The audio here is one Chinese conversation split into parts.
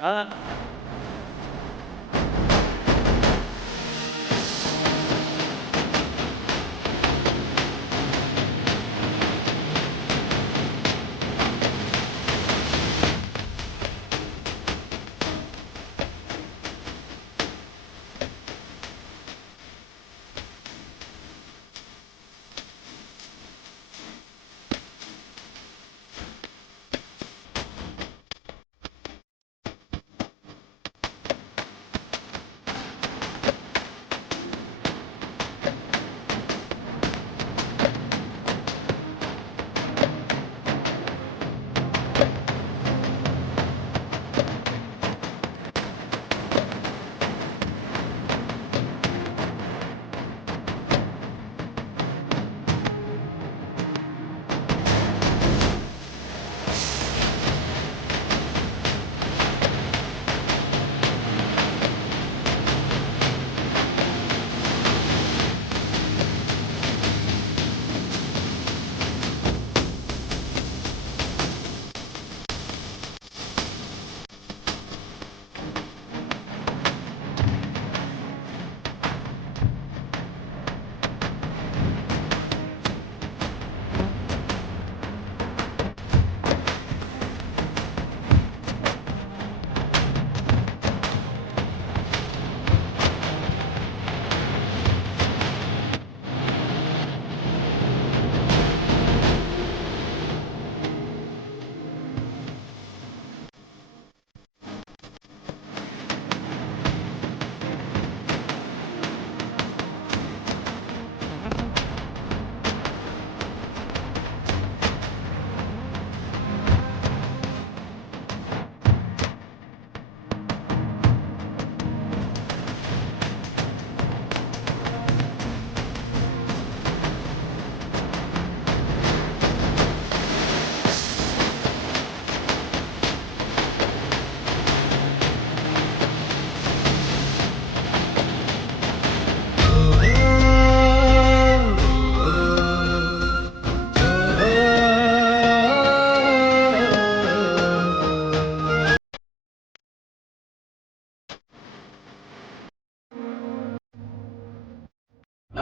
啊。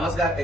los gatos